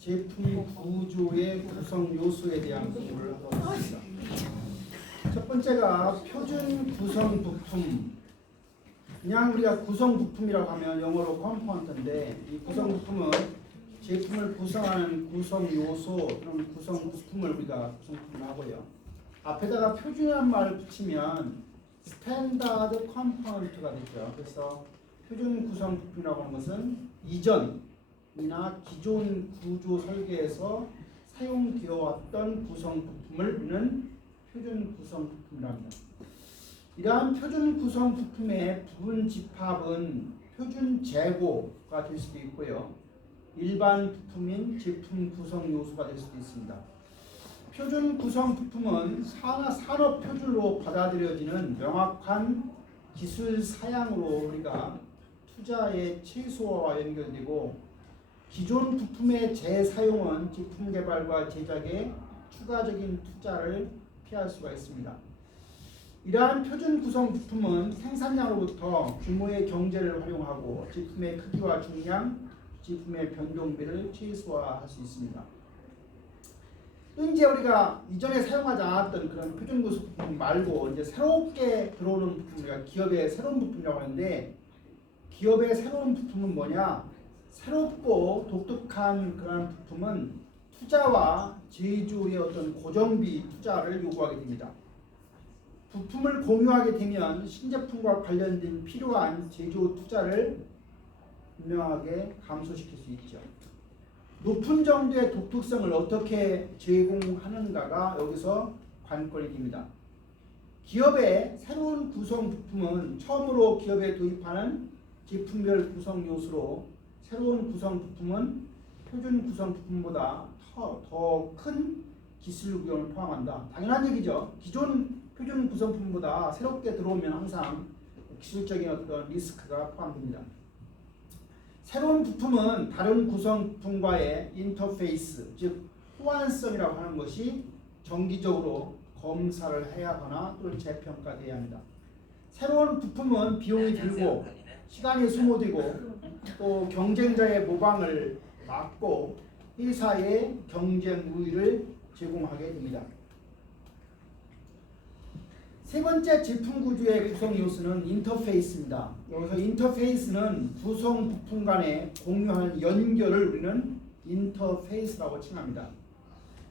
제품 구조의 구성 요소에 대한 공부를 하도록 하겠습니다. 첫 번째가 표준 구성 부품. 그냥 우리가 구성 부품이라고 하면 영어로 컴포넌트인데, 이 구성 부품은 제품을 구성하는 구성 요소, 그런 구성 부품을 우리가 구성 부품을 하고요. 앞에다가 표준이라는 말을 붙이면 스탠다드 컴포넌트가 되죠. 그래서 표준 구성 부품이라고 하는 것은 이전이나 기존 구조 설계에서 사용되어 왔던 구성 부품을 우리는 표준 구성 부품이라고 합니다. 이러한 표준 구성 부품의 부분 집합은 표준 재고가 될 수도 있고요. 일반 부품인 제품 구성 요소가 될 수도 있습니다. 표준 구성 부품은 산업 표준으로 받아들여지는 명확한 기술 사양으로 우리가 투자의 최소화와 연결되고, 기존 부품의 재사용은 제품 개발과 제작에 추가적인 투자를 피할 수가 있습니다. 이러한 표준 구성 부품은 생산량으로부터 규모의 경제를 활용하고 제품의 크기와 중량, 제품의 변동비를 최소화할 수 있습니다. 또 이제 우리가 이전에 사용하지 않았던 그런 표준 구성 부품 말고 이제 새롭게 들어오는 부품, 우리가 기업의 새로운 부품이라고 하는데, 기업의 새로운 부품은 뭐냐? 새롭고 독특한 그런 부품은 투자와 제조의 어떤 고정비 투자를 요구하게 됩니다. 부품을 공유하게 되면 신제품과 관련된 필요한 제조 투자를 분명하게 감소시킬 수 있죠. 높은 정도의 독특성을 어떻게 제공하는가가 여기서 관건이 됩니다. 기업의 새로운 구성 부품은 처음으로 기업에 도입하는 제품별 구성 요소로, 새로운 구성 부품은 표준 구성 부품보다 더 큰 기술 구현을 포함한다. 당연한 얘기죠. 기존 표준 구성 부품보다 새롭게 들어오면 항상 기술적인 어떤 리스크가 포함됩니다. 새로운 부품은 다른 구성 부품과의 인터페이스, 즉 호환성이라고 하는 것이 정기적으로 검사를 해야 하거나 또는 재평가돼야 합니다. 새로운 부품은 비용이 들고 시간이 소모되고 또 경쟁자의 모방을 막고 회사의 경쟁 우위를 제공하게 됩니다. 세 번째 제품 구조의 구성 요소는 인터페이스입니다. 여기서 인터페이스는 구성 부품 간의 공유하는 연결을 우리는 인터페이스라고 칭합니다.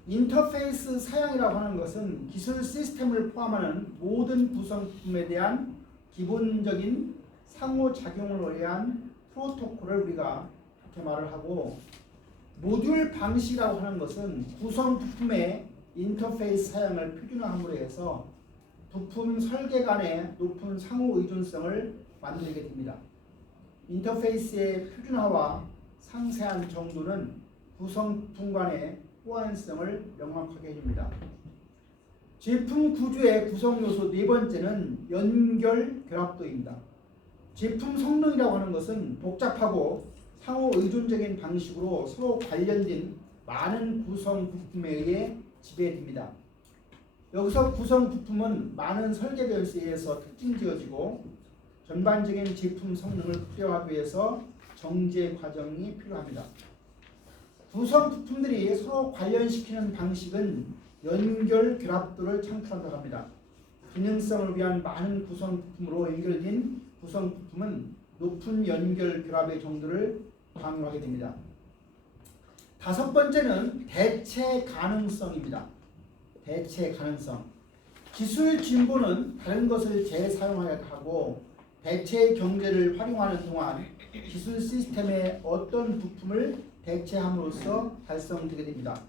인터페이스 사양이라고 하는 것은 기술 시스템을 포함하는 모든 구성 부품에 대한 기본적인 상호작용을 위한 프로토콜을 우리가 그렇게 말을 하고, 모듈 방식이라고 하는 것은 구성 부품의 인터페이스 사양을 표준화함으로 해서 부품 설계 간의 높은 상호 의존성을 만들게 됩니다. 인터페이스의 표준화와 상세한 정도는 구성 부품 간의 호환성을 명확하게 해줍니다. 제품 구조의 구성 요소 네 번째는 연결 결합도입니다. 제품 성능이라고 하는 것은 복잡하고 상호 의존적인 방식으로 서로 관련된 많은 구성 부품에 의해 지배됩니다. 여기서 구성 부품은 많은 설계 변수에 의해서 특징지어지고 전반적인 제품 성능을 극대화하기 위해서 정제 과정이 필요합니다. 구성 부품들이 서로 관련시키는 방식은 연결 결합도를 창출한다고 합니다. 균형성을 위한 많은 구성 부품으로 연결된 구성 부품은 높은 연결 결합의 정도를 강요하게 됩니다. 다섯 번째는 대체 가능성입니다. 대체 가능성. 기술 진보는 다른 것을 재사용하여 하고 대체 경제를 활용하는 동안 기술 시스템의 어떤 부품을 대체함으로써 달성되게 됩니다.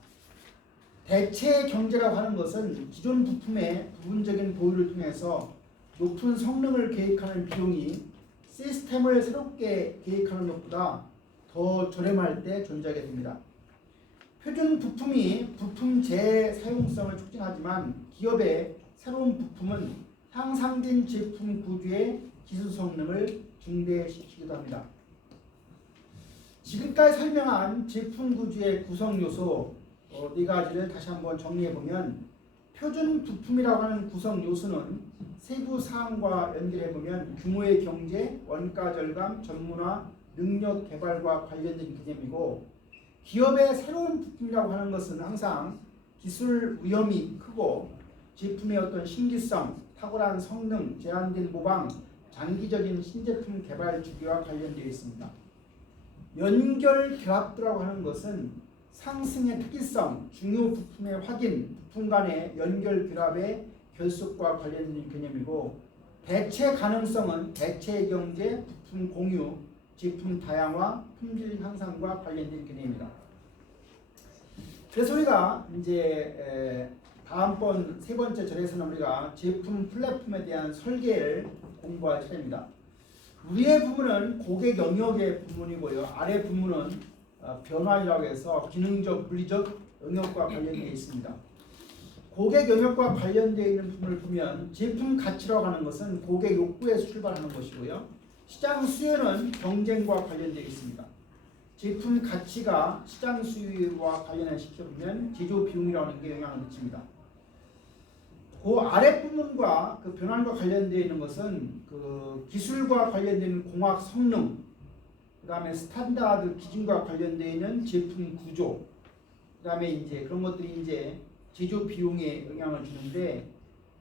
대체 경제라고 하는 것은 기존 부품의 부분적인 보유를 통해서 높은 성능을 계획하는 비용이 시스템을 새롭게 계획하는 것보다 더 저렴할 때 존재하게 됩니다. 표준 부품이 부품 재사용성을 촉진하지만 기업의 새로운 부품은 향상된 제품 구조의 기술 성능을 증대시키기도 합니다. 지금까지 설명한 제품 구조의 구성 요소 네 가지를 다시 한번 정리해보면, 표준 부품이라고 하는 구성 요소는 세부 사항과 연결해보면 규모의 경제, 원가 절감, 전문화, 능력 개발과 관련된 개념이고, 기업의 새로운 부품이라고 하는 것은 항상 기술 위험이 크고 제품의 어떤 신기성, 탁월한 성능, 제한된 모방, 장기적인 신제품 개발 주기와 관련되어 있습니다. 연결 결합도라고 하는 것은 상승의 특이성, 중요 부품의 확인, 부품 간의 연결 결합의 결속과 관련된 개념이고, 대체 가능성은 대체 경제, 부품 공유, 제품 다양화, 품질 향상과 관련된 개념입니다. 그래서 우리가 이제 다음번 세 번째 절에서는 우리가 제품 플랫폼에 대한 설계를 공부할 차례입니다. 위의 부분은 고객 영역의 부분이고요. 아래 부분은 변환이라고 해서 기능적, 물리적 영역과 관련되어 있습니다. 고객 영역과 관련되어 있는 부분을 보면 제품 가치라고 하는 것은 고객 욕구에서 출발하는 것이고요. 시장 수요는 경쟁과 관련되어 있습니다. 제품 가치가 시장 수요와 관련을 시켜보면 제조 비용이라는 게 영향을 미칩니다. 그 아랫부분과 그 변환과 관련되어 있는 것은 그 기술과 관련된 공학 성능, 그 다음에 스탠다드 기준과 관련되어 있는 제품 구조, 그 다음에 이제 그런 것들이 이제 제조 비용에 영향을 주는데,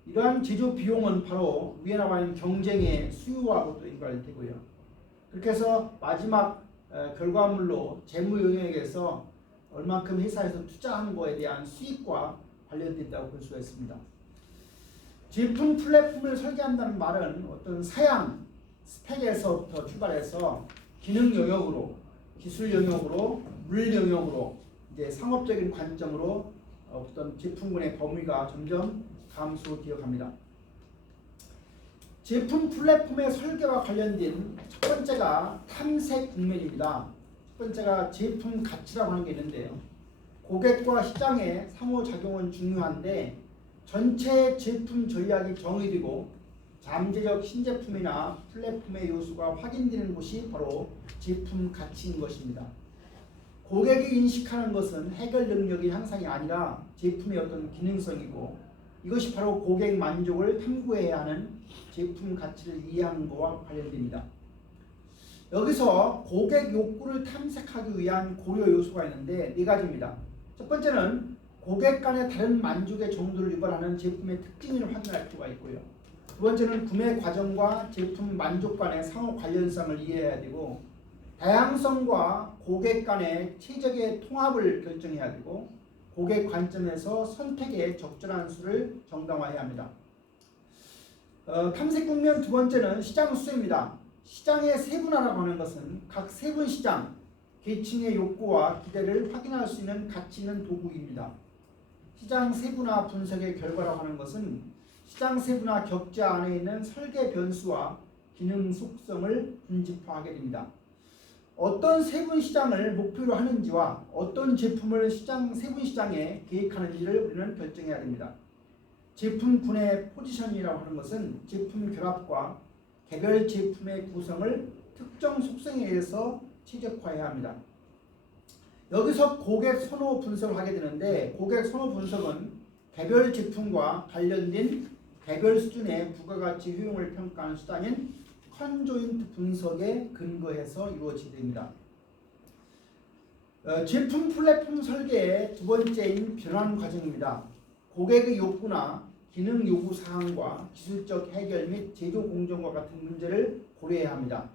이러한 제조 비용은 바로 위에 나와 있는 경쟁의 수요하고도 연관되고요. 그렇게 해서 마지막 결과물로 재무 영역에서 얼만큼 회사에서 투자하는 거에 대한 수익과 관련된다고 볼 수가 있습니다. 제품 플랫폼을 설계한다는 말은 어떤 사양, 스펙에서부터 출발해서 기능 영역으로, 기술 영역으로, 물 영역으로 이제 상업적인 관점으로 어떤 제품군의 범위가 점점 감소되어 갑니다. 제품 플랫폼의 설계와 관련된 첫 번째가 탐색 국면입니다. 첫 번째가 제품 가치라고 하는 게 있는데요. 고객과 시장의 상호작용은 중요한데 전체 제품 전략이 정의되고 잠재적 신제품이나 플랫폼의 요소가 확인되는 곳이 바로 제품 가치인 것입니다. 고객이 인식하는 것은 해결 능력의 향상이 아니라 제품의 어떤 기능성이고, 이것이 바로 고객 만족을 탐구해야 하는 제품 가치를 이해하는 것과 관련됩니다. 여기서 고객 욕구를 탐색하기 위한 고려 요소가 있는데 네 가지입니다. 첫 번째는 고객 간의 다른 만족의 정도를 유발하는 제품의 특징을 확인할 필요가 있고요. 두 번째는 구매 과정과 제품 만족 간의 상호 관련성을 이해해야 되고, 다양성과 고객 간의 최적의 통합을 결정해야 되고, 고객 관점에서 선택의 적절한 수를 정당화해야 합니다. 탐색 국면 두 번째는 시장 수요입니다. 시장의 세분화라고 하는 것은 각 세분 시장, 계층의 욕구와 기대를 확인할 수 있는 가치 있는 도구입니다. 시장 세분화 분석의 결과라고 하는 것은 시장 세분화 격자 안에 있는 설계 변수와 기능 속성을 분집화하게 됩니다. 어떤 세분 시장을 목표로 하는지와 어떤 제품을 세분 시장에 계획하는지를 우리는 결정해야 됩니다. 제품군의 포지션이라고 하는 것은 제품 결합과 개별 제품의 구성을 특정 속성에 의해서 최적화해야 합니다. 여기서 고객 선호 분석을 하게 되는데, 고객 선호 분석은 개별 제품과 관련된 개별 수준의 부가가치 효용을 평가하는 수단인 컨조인트 분석에 근거해서 이루어지게 됩니다. 제품 플랫폼 설계의 두 번째인 변환 과정입니다. 고객의 욕구나 기능 요구 사항과 기술적 해결 및 제조 공정과 같은 문제를 고려해야 합니다.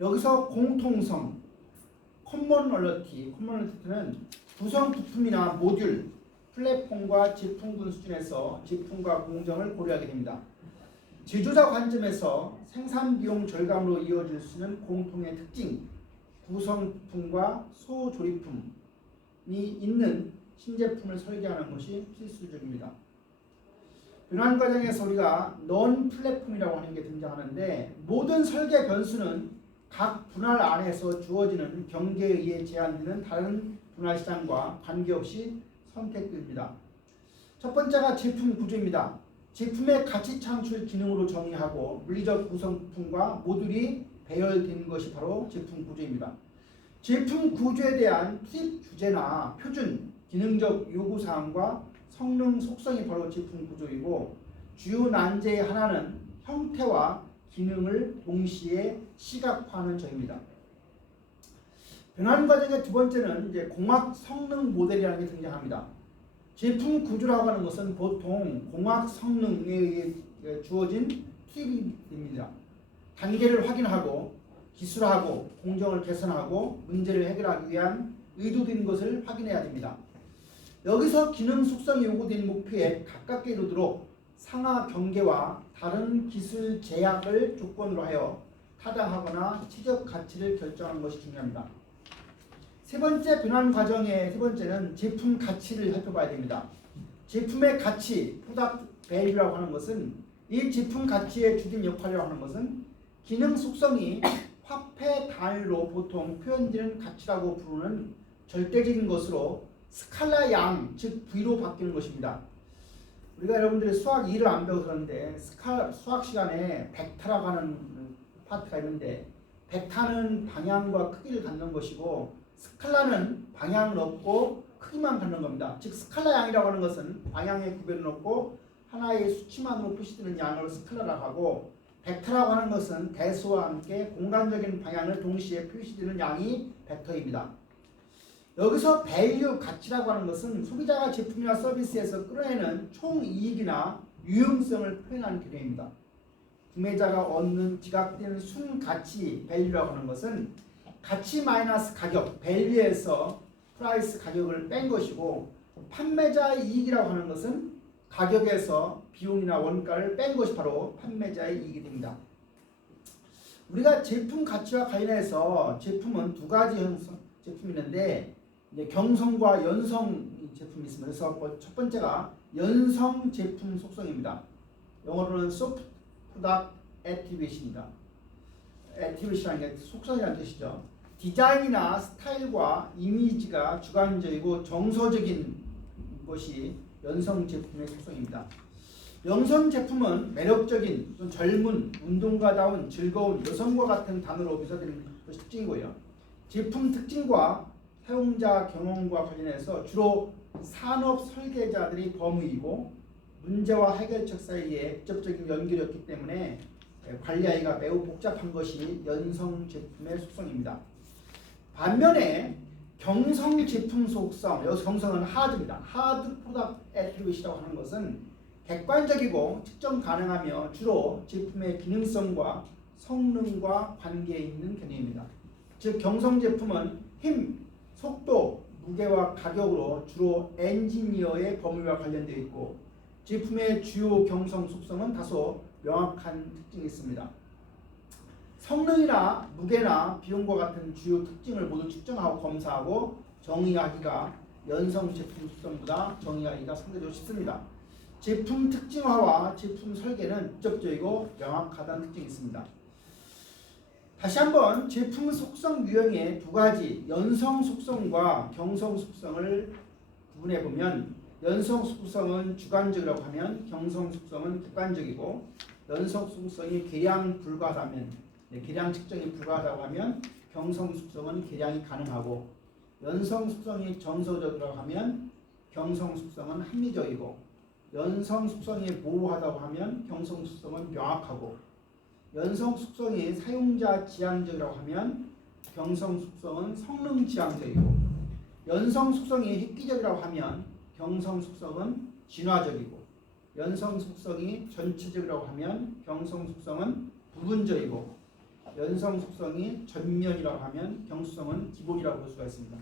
여기서 공통성, 커머널리티는 구성 부품이나 모듈, 플랫폼과 제품군 수준에서 제품과 공정을 고려하게 됩니다. 제조자 관점에서 생산 비용 절감으로 이어질 수 있는 공통의 특징, 구성 부품과 소조립품이 있는 신제품을 설계하는 것이 필수적입니다. 변환 과정에서 우리가 넌 플랫폼이라고 하는 게 등장하는데, 모든 설계 변수는 각 분할 안에서 주어지는 경계에 의해 제한되는 다른 분할 시장과 관계없이 선택됩니다. 첫 번째가 제품 구조입니다. 제품의 가치 창출 기능으로 정의하고 물리적 구성 부품과 모듈이 배열된 것이 바로 제품 구조입니다. 제품 구조에 대한 투입 주제나 표준, 기능적 요구사항과 성능 속성이 바로 제품 구조이고, 주요 난제의 하나는 형태와 기능을 동시에 시각화하는 점입니다. 변환 과정의 두 번째는 이제 공학 성능 모델이라는 게 등장합니다. 제품 구조라고 하는 것은 보통 공학 성능에 의해 주어진 팁입니다. 단계를 확인하고 기술하고 공정을 개선하고 문제를 해결하기 위한 의도된 것을 확인해야 됩니다. 여기서 기능 속성이 요구된 목표에 가깝게 이르도록 상하 경계와 다른 기술 제약을 조건으로 하여 타당하거나 최적 가치를 결정하는 것이 중요합니다. 세 번째 변환 과정의 세 번째는 제품 가치를 살펴봐야 됩니다. 제품의 가치, 프로덕트 밸류라고 하는 것은 이 제품 가치의 주된 역할이라고 하는 것은 기능 속성이 화폐 단위로 보통 표현되는 가치라고 부르는 절대적인 것으로 스칼라 양, 즉 V로 바뀌는 것입니다. 우리가 여러분들이 수학 2를 안 배워서 그런데 수학 시간에 벡터라고 하는 파트가 있는데 벡터는 방향과 크기를 갖는 것이고 스칼라는 방향을 얻고 크기만 갖는 겁니다. 즉 스칼라 양이라고 하는 것은 방향의 구별을 얻고 하나의 수치만으로 표시되는 양을 스칼라라고 하고 벡터라고 하는 것은 대수와 함께 공간적인 방향을 동시에 표시되는 양이 벡터입니다. 여기서 밸류 가치라고 하는 것은 소비자가 제품이나 서비스에서 끌어내는 총이익이나 유용성을 표현하는 개념입니다. 구매자가 얻는 지각된 순가치 밸류라고 하는 것은 가치 마이너스 가격 밸류에서 프라이스 가격을 뺀 것이고 판매자의 이익이라고 하는 것은 가격에서 비용이나 원가를 뺀 것이 바로 판매자의 이익이 됩니다. 우리가 제품 가치와 관련해서 제품은 두 가지 제품이 있는데 이제 경성과 연성 제품이 있습니다. 그래서 첫 번째가 연성 제품 속성입니다. 영어로는 Soft Product Attribute입니다. Attribute라는 게 속성이라는 뜻이죠. 디자인이나 스타일과 이미지가 주관적이고 정서적인 것이 연성 제품의 속성입니다. 연성 제품은 매력적인, 젊은, 운동가다운, 즐거운, 여성과 같은 단어로 묘사되는 것이 특징이고요. 제품 특징과 사용자 경험과 관련해서 주로 산업 설계자들이 범위이고 문제와 해결책 사이에 직접적인 연결이었기 때문에 관리하기가 매우 복잡한 것이 연성 제품의 속성입니다. 반면에 경성 제품 속성, 여기서 경성은 하드입니다. 하드 프로덕트 애트리뷰트라고 하는 것은 객관적이고 측정 가능하며 주로 제품의 기능성과 성능과 관계에 있는 개념입니다. 즉 경성 제품은 힘, 속도, 무게와 가격으로 주로 엔지니어의 범위와 관련되어 있고 제품의 주요 경성 속성은 다소 명확한 특징이 있습니다. 성능이나 무게나 비용과 같은 주요 특징을 모두 측정하고 검사하고 정의하기가 연성 제품 속성보다 정의하기가 상대적으로 쉽습니다. 제품 특징화와 제품 설계는 직접적이고 명확하다는 특징이 있습니다. 다시 한번 제품 속성 유형의 두 가지 연성 속성과 경성 속성을 구분해 보면 연성 속성은 주관적이라고 하면 경성 속성은 객관적이고 연성 속성이 계량 불가하다면 계량 측정이 불가하다고 하면 경성 속성은 계량이 가능하고 연성 속성이 정서적이라고 하면 경성 속성은 합리적이고 연성 속성이 모호하다고 하면 경성 속성은 명확하고 연성 속성이 사용자 지향적이라고 하면 경성 속성은 성능 지향적이고 연성 속성이 획기적이라고 하면 경성 속성은 진화적이고 연성 속성이 전체적이라고 하면 경성 속성은 부분적이고 연성 속성이 전면이라고 하면 경성은 기본이라고 볼 수가 있습니다.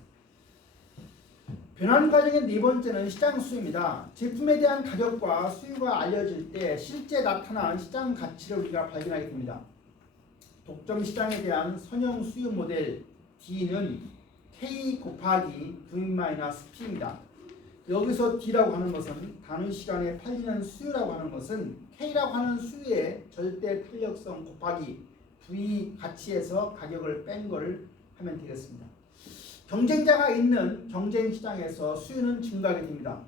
변환 과정의 네 번째는 시장 수요입니다. 제품에 대한 가격과 수요가 알려질 때 실제 나타난 시장 가치를 우리가 발견하게 됩니다. 독점 시장에 대한 선형 수요 모델 D는 K 곱하기 V-P입니다. 여기서 D라고 하는 것은 단위 시간에 팔리는 수요라고 하는 것은 K라고 하는 수요의 절대 탄력성 곱하기 V 가치에서 가격을 뺀 거를 하면 되겠습니다. 경쟁자가 있는 경쟁 시장에서 수요는 증가하게 됩니다.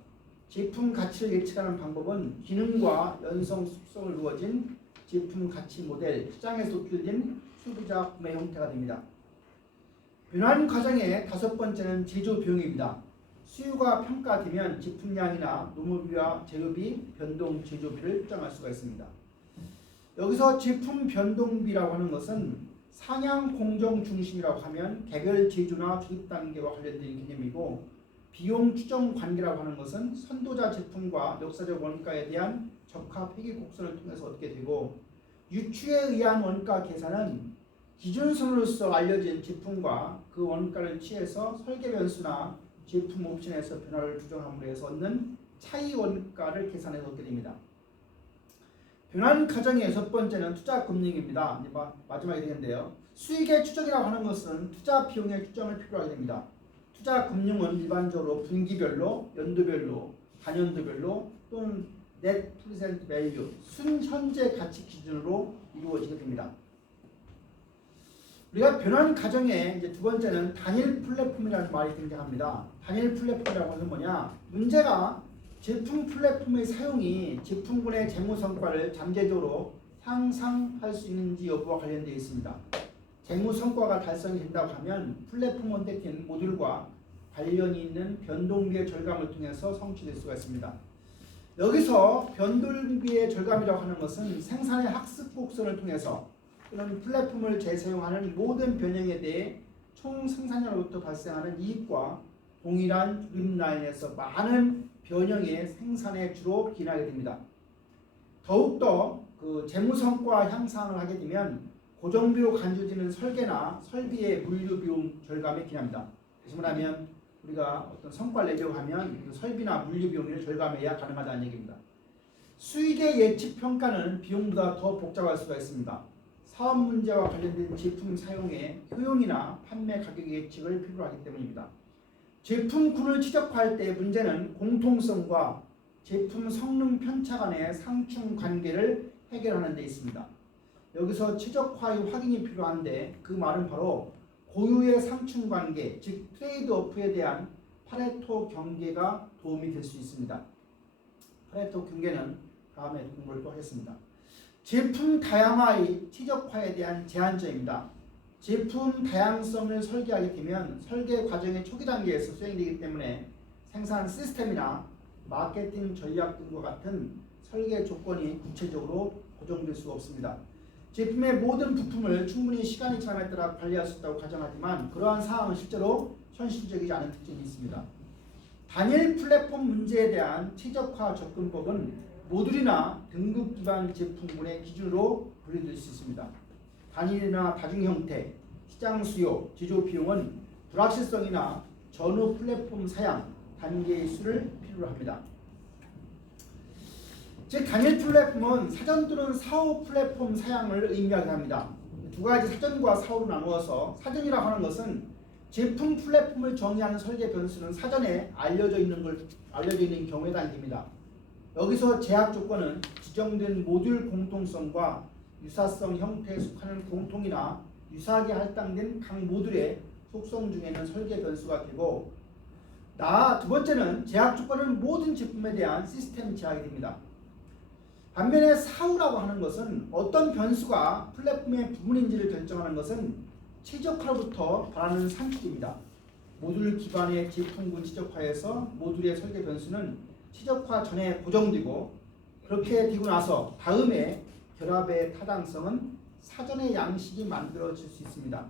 제품 가치를 예측하는 방법은 기능과 연성 속성을 이루어진 제품 가치 모델, 시장에서 도출된 소비자 구매 형태가 됩니다. 변환 과정의 다섯 번째는 제조 비용입니다. 수요가 평가되면 제품량이나 노무비와 재료비, 변동 제조비를 측정할 수가 있습니다. 여기서 제품 변동비라고 하는 것은 상향 공정 중심이라고 하면 개별 제조나 조립 단계와 관련된 개념이고, 비용 추정 관계라고 하는 것은 선도자 제품과 역사적 원가에 대한 적합 회계 곡선을 통해서 얻게 되고, 유추에 의한 원가 계산은 기준선으로서 알려진 제품과 그 원가를 취해서 설계 변수나 제품 옵션에서 변화를 조정함으로 해서 얻는 차이 원가를 계산해서 얻게 됩니다. 변환 과정의 첫 번째는 투자 금융입니다. 마지막이 되겠는데요. 수익의 추정이라고 하는 것은 투자 비용의 추정을 필요로 하게 됩니다. 투자 금융은 일반적으로 분기별로, 연도별로, 단연도별로 또는 net present value, 순현재 가치 기준으로 이루어지게 됩니다. 우리가 변환 과정에 이제 두 번째는 단일 플랫폼이라는 말이 등장합니다. 단일 플랫폼이라고 하는 뭐냐? 문제가 제품 플랫폼의 사용이 제품군의 재무 성과를 잠재적으로 향상할 수 있는지 여부와 관련되어 있습니다. 재무 성과가 달성이 된다고 하면 플랫폼 원택된 모듈과 관련이 있는 변동비의 절감을 통해서 성취될 수가 있습니다. 여기서 변동비의 절감이라고 하는 것은 생산의 학습 곡선을 통해서 또는 플랫폼을 재사용하는 모든 변형에 대해 총 생산량으로부터 발생하는 이익과 동일한 조립 라인에서 많은 변형의 생산에 주로 기인하게 됩니다. 더욱더 그 재무 성과 향상을 하게 되면 고정비로 간주되는 설계나 설비의 물류 비용 절감에 기인합니다. 다시 말하면 우리가 어떤 성과를 내려고 하면 설비나 물류 비용을 절감해야 가능하다는 얘기입니다. 수익의 예측 평가는 비용보다 더 복잡할 수가 있습니다. 사업 문제와 관련된 제품 사용의 효용이나 판매 가격 예측을 필요로 하기 때문입니다. 제품군을 최적화할 때 문제는 공통성과 제품 성능 편차 간의 상충 관계를 해결하는 데 있습니다. 여기서 최적화의 확인이 필요한데 그 말은 바로 고유의 상충 관계, 즉 트레이드오프에 대한 파레토 경계가 도움이 될 수 있습니다. 파레토 경계는 다음에 공부를 또 하겠습니다. 제품 다양화의 최적화에 대한 제한점입니다. 제품 다양성을 설계하게 되면 설계 과정의 초기 단계에서 수행되기 때문에 생산 시스템이나 마케팅 전략 등과 같은 설계 조건이 구체적으로 고정될 수가 없습니다. 제품의 모든 부품을 충분히 시간이 지남에 따라 관리할 수 있다고 가정하지만 그러한 사항은 실제로 현실적이지 않은 특징이 있습니다. 단일 플랫폼 문제에 대한 최적화 접근법은 모듈이나 등급 기반 제품군의 기준으로 분류될 수 있습니다. 단일이나 다중 형태, 시장 수요, 제조 비용은 불확실성이나 전후 플랫폼 사양, 단계의 수를 필요로 합니다. 즉 단일 플랫폼은 사전 또는 사후 플랫폼 사양을 의미하게 합니다. 두 가지 사전과 사후로 나누어서 사전이라고 하는 것은 제품 플랫폼을 정의하는 설계 변수는 사전에 알려져 있는 경우에 해당됩니다. 여기서 제약 조건은 지정된 모듈 공통성과 유사성 형태에 속하는 공통이나 유사하게 할당된 각 모듈의 속성 중에는 설계 변수가 되고, 두 번째는 제약 조건은 모든 제품에 대한 시스템 제약이 됩니다. 반면에 사후라고 하는 것은 어떤 변수가 플랫폼의 부분인지를 결정하는 것은 최적화로부터 바라는 산출입니다. 모듈 기반의 제품군 최적화에서 모듈의 설계 변수는 최적화 전에 고정되고, 그렇게 되고 나서 다음에 결합의 타당성은 사전의 양식이 만들어질 수 있습니다.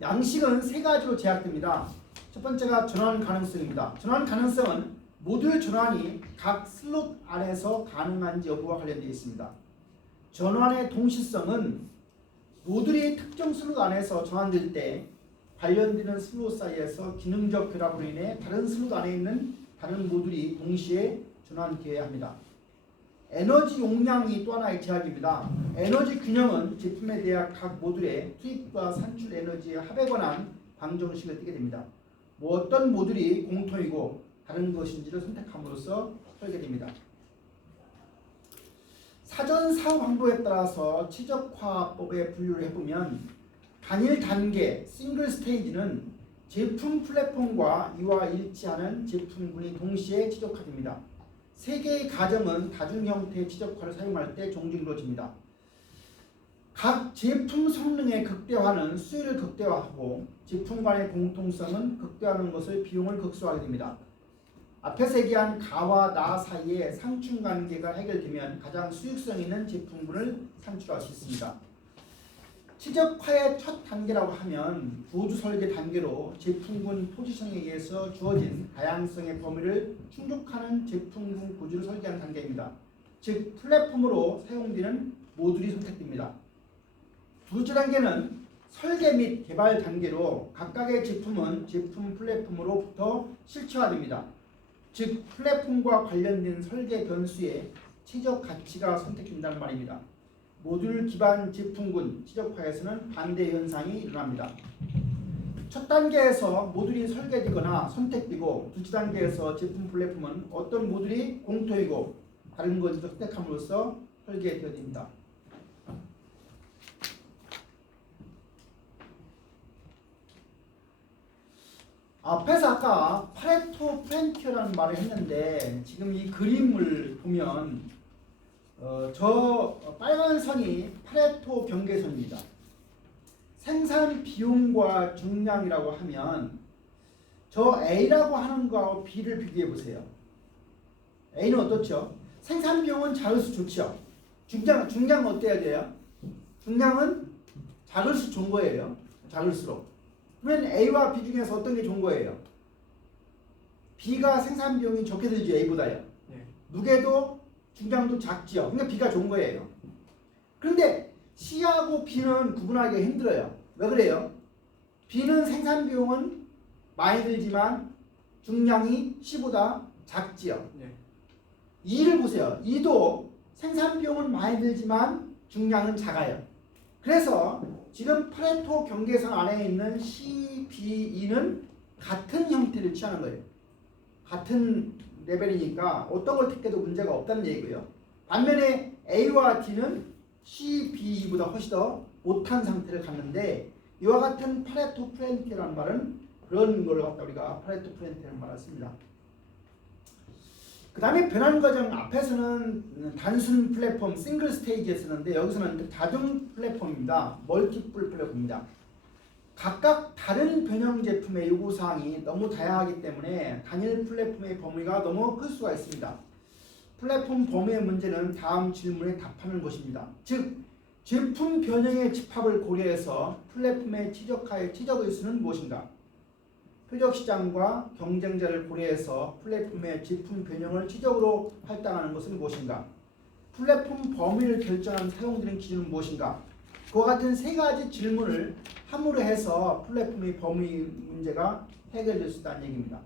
양식은 세 가지로 제약됩니다. 첫 번째가 전환 가능성입니다. 전환 가능성은 모듈 전환이 각 슬롯 안에서 가능한지 여부와 관련되어 있습니다. 전환의 동시성은 모듈이 특정 슬롯 안에서 전환될 때 관련되는 슬롯 사이에서 기능적 결합으로 인해 다른 슬롯 안에 있는 다른 모듈이 동시에 전환되어야 합니다. 에너지 용량이 또 하나의 제약입니다. 에너지 균형은 제품에 대한 각 모듈의 투입과 산출 에너지의 합에 관한 방정식을 띠게 됩니다. 어떤 모듈이 공통이고 다른 것인지를 선택함으로써 설계됩니다. 사전 사후 방법에 따라서 최적화법의 분류를 해보면 단일 단계 싱글 스테이지는 제품 플랫폼과 이와 일치하는 제품군이 동시에 최적화됩니다. 세 개의 가정은 다중 형태의 최적화를 사용할 때 종종 이루어집니다. 각 제품 성능의 극대화는 수요를 극대화하고 제품 간의 공통성은 극대화하는 것을 비용을 극소화하게 됩니다. 앞에서 얘기한 가와 나 사이의 상충 관계가 해결되면 가장 수익성 있는 제품군을 산출할 수 있습니다. 최적화의 첫 단계라고 하면 구조 설계 단계로 제품군 포지션에 의해서 주어진 다양성의 범위를 충족하는 제품군 구조를 설계하는 단계입니다. 즉 플랫폼으로 사용되는 모듈이 선택됩니다. 두 번째 단계는 설계 및 개발 단계로 각각의 제품은 제품 플랫폼으로부터 실체화됩니다. 즉 플랫폼과 관련된 설계 변수의 최적 가치가 선택된다는 말입니다. 모듈 기반 제품군 최적화에서는 반대 현상이 일어납니다. 첫 단계에서 모듈이 설계되거나 선택되고 둘째 단계에서 제품 플랫폼은 어떤 모듈이 공통이고 다른 것을 선택함으로써 설계되어집니다. 앞에서 아까 파레토 프렌티어라는 말을 했는데 지금 이 그림을 보면 저 빨간 선이 파레토 경계선입니다. 생산 비용과 중량이라고 하면 저 A라고 하는 거하고 B를 비교해 보세요. A는 어떻죠? 생산 비용은 작을수록 좋죠. 중량은 어때야 돼요? 중량은 작을수록 좋은 거예요. 작을수록. 그러면 A와 B 중에서 어떤 게 좋은 거예요? B가 생산 비용이 적게 들죠. A보다요. 네. 무게도 중량도 작지요. 그러니까 B가 좋은 거예요. 그런데 C하고 B는 구분하기가 힘들어요. 왜 그래요? B는 생산 비용은 많이 들지만 중량이 C보다 작지요. 네. E를 보세요. E도 생산 비용은 많이 들지만 중량은 작아요. 그래서 지금 파레토 경계선 안에 있는 C, B, E는 같은 형태를 취하는 거예요. 같은 레벨이니까 어떤 걸 택해도 문제가 없다는 얘기고요. 반면에 A와 D는 C, B, E보다 훨씬 더 못한 상태를 갖는데 이와 같은 파레토 프렌티어라는 말은 그런 걸 갖다 우리가 파레토 프렌티어라는 말을 씁니다. 그 다음에 변환 과정 앞에서는 단순 플랫폼 싱글 스테이지에 쓰는데 여기서는 다중 플랫폼입니다. 멀티플 플랫폼입니다. 각각 다른 변형 제품의 요구사항이 너무 다양하기 때문에 단일 플랫폼의 범위가 너무 클 수가 있습니다. 플랫폼 범위의 문제는 다음 질문에 답하는 것입니다. 즉 제품 변형의 집합을 고려해서 플랫폼의 최적의 수는 무엇인가? 표적 시장과 경쟁자를 고려해서 플랫폼의 제품 변형을 최적으로 할당하는 것은 무엇인가? 플랫폼 범위를 결정하는 사용되는 기준은 무엇인가? 그와 같은 세 가지 질문을 함으로 해서 플랫폼의 범위 문제가 해결될 수 있다는 얘기입니다.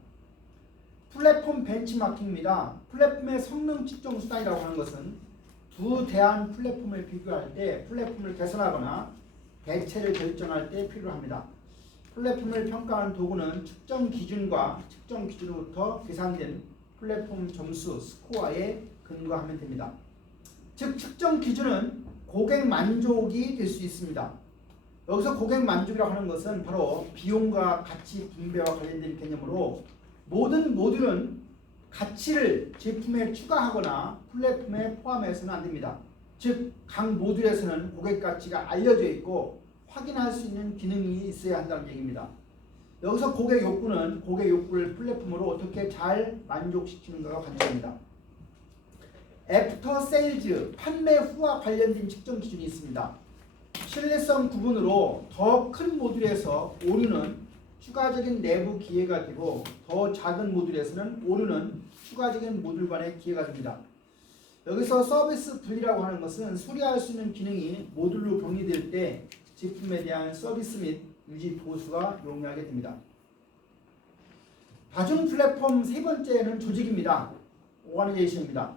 플랫폼 벤치마킹입니다. 플랫폼의 성능 측정 수단이라고 하는 것은 두 대안 플랫폼을 비교할 때 플랫폼을 개선하거나 대체를 결정할 때 필요합니다. 플랫폼을 평가하는 도구는 측정 기준과 측정 기준으로부터 계산된 플랫폼 점수 스코어에 근거하면 됩니다. 즉 측정 기준은 고객 만족이 될 수 있습니다. 여기서 고객 만족이라고 하는 것은 바로 비용과 가치 분배와 관련된 개념으로 모든 모듈은 가치를 제품에 추가하거나 플랫폼에 포함해서는 안 됩니다. 즉 각 모듈에서는 고객 가치가 알려져 있고 확인할 수 있는 기능이 있어야 한다는 얘기입니다. 여기서 고객 욕구는 고객 욕구를 플랫폼으로 어떻게 잘 만족시키는가가 관건입니다. 애프터 세일즈, 판매 후와 관련된 측정 기준이 있습니다. 신뢰성 구분으로 더 큰 모듈에서 오류는 추가적인 내부 기회가 되고 더 작은 모듈에서는 오류는 추가적인 모듈 간의 기회가 됩니다. 여기서 서비스 분리라고 하는 것은 수리할 수 있는 기능이 모듈로 병리될 때 제품에 대한 서비스 및 유지 보수가 용이하게 됩니다. 다중 플랫폼 세 번째는 조직입니다. 오가니제이션입니다.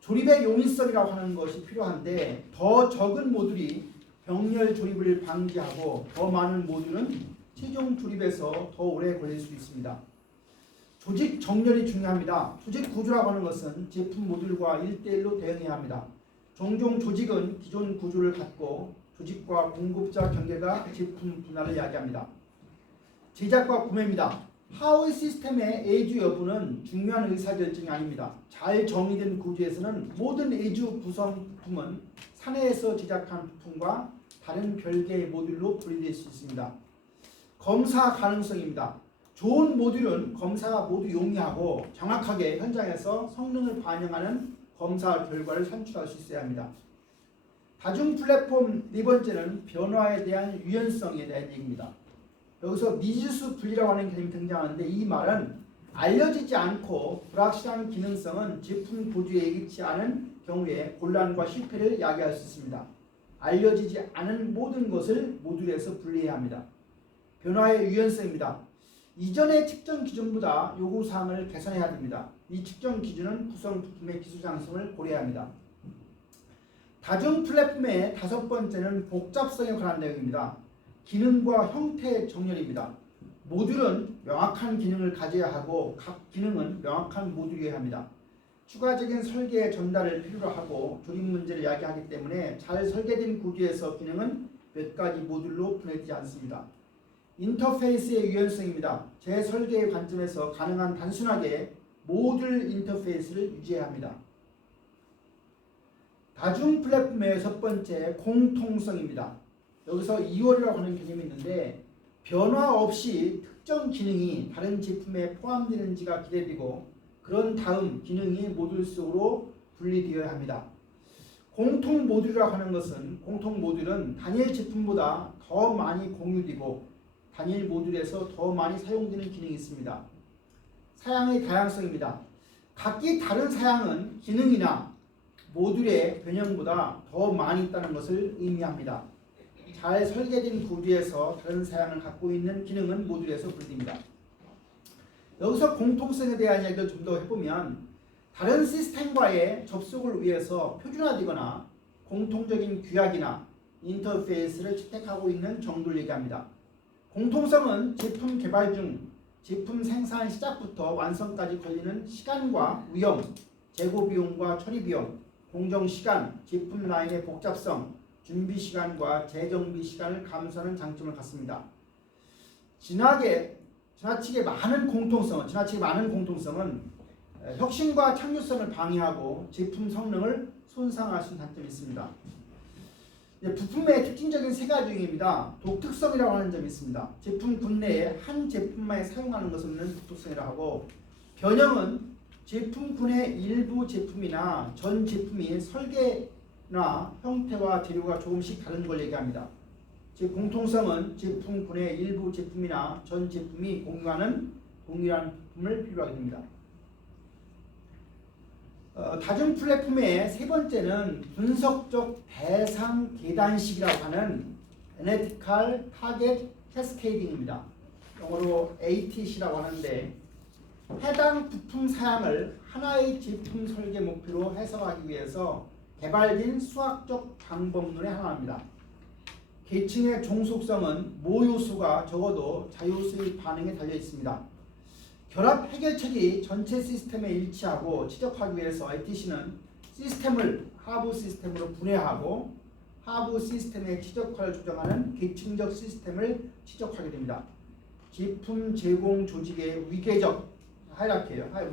조립의 용이성이라고 하는 것이 필요한데 더 적은 모듈이 병렬 조립을 방지하고 더 많은 모듈은 최종 조립에서 더 오래 걸릴 수 있습니다. 조직 정렬이 중요합니다. 조직 구조라고 하는 것은 제품 모듈과 1:1로 대응해야 합니다. 종종 조직은 기존 구조를 갖고 조직과 공급자 경계가 제품 분할을 이야기합니다. 제작과 구매입니다. 하위 시스템의 애주 여부는 중요한 의사결정이 아닙니다. 잘 정의된 구조에서는 모든 애주 구성 부품은 사내에서 제작한 부품과 다른 별개의 모듈로 분리될 수 있습니다. 검사 가능성입니다. 좋은 모듈은 검사가 모두 용이하고 정확하게 현장에서 성능을 반영하는 검사 결과를 산출할 수 있어야 합니다. 다중 플랫폼 네 번째는 변화에 대한 유연성에 대한 얘기입니다. 여기서 미지수 분리라고 하는 개념이 등장하는데 이 말은 알려지지 않고 불확실한 기능성은 제품 보조에 예기치 않은 경우에 곤란과 실패를 야기할 수 있습니다. 알려지지 않은 모든 것을 모듈에서 분리해야 합니다. 변화의 유연성입니다. 이전의 측정 기준보다 요구사항을 개선해야 됩니다. 이 측정 기준은 구성 부품의 기술 장성을 고려해야 합니다. 다중 플랫폼의 다섯 번째는 복잡성에 관한 내용입니다. 기능과 형태의 정렬입니다. 모듈은 명확한 기능을 가져야 하고 각 기능은 명확한 모듈이어야 합니다. 추가적인 설계 전달을 필요로 하고 조립 문제를 야기하기 때문에 잘 설계된 구조에서 기능은 몇 가지 모듈로 분해되지 않습니다. 인터페이스의 유연성입니다. 제 설계의 관점에서 가능한 단순하게 모듈 인터페이스를 유지해야 합니다. 다중 플랫폼의 첫 번째 공통성입니다. 여기서 2월이라고 하는 개념이 있는데 변화 없이 특정 기능이 다른 제품에 포함되는지가 기대되고 그런 다음 기능이 모듈 속으로 분리되어야 합니다. 공통 모듈이라고 하는 것은 공통 모듈은 단일 제품보다 더 많이 공유되고 단일 모듈에서 더 많이 사용되는 기능이 있습니다. 사양의 다양성입니다. 각기 다른 사양은 기능이나 모듈의 변형보다 더 많이 있다는 것을 의미합니다. 잘 설계된 구조에서 다른 사양을 갖고 있는 기능은 모듈에서 분리됩니다. 여기서 공통성에 대한 이야기를 좀 더 해보면 다른 시스템과의 접속을 위해서 표준화되거나 공통적인 규약이나 인터페이스를 채택하고 있는 정도를 얘기합니다. 공통성은 제품 개발 중 제품 생산 시작부터 완성까지 걸리는 시간과 위험, 재고 비용과 처리 비용, 공정 시간, 제품 라인의 복잡성, 준비 시간과 재정비 시간을 감수하는 장점을 갖습니다. 지나치게 많은 공통성은 혁신과 창조성을 방해하고 제품 성능을 손상할 수 있는 단점이 있습니다. 부품의 특징적인 세 가지 중입니다. 독특성이라고 하는 점이 있습니다. 제품 군내에 한 제품만 사용하는 것은 독특성이라고 하고, 변형은 제품군의 일부 제품이나 전 제품이 설계나 형태와 재료가 조금씩 다른 걸 얘기합니다. 즉 공통성은 제품군의 일부 제품이나 전 제품이 공유하는 동일한 부품을 필요로 하게 됩니다. 다중 플랫폼의 세 번째는 분석적 대상 계단식이라고 하는 Analytical Target Cascading입니다. 영어로 ATC라고 하는데 해당 부품 사양을 하나의 제품 설계 목표로 해석하기 위해서 개발된 수학적 방법론의 하나입니다. 계층의 종속성은 모 요소가 적어도 자요소의 반응에 달려 있습니다. 결합 해결책이 전체 시스템에 일치하고 지적하기 위해서 ATC는 시스템을 하부 시스템으로 분해하고 하부 시스템의 최적화를 조정하는 계층적 시스템을 지적하게 됩니다. 제품 제공 조직의 위계적 하이라키예요.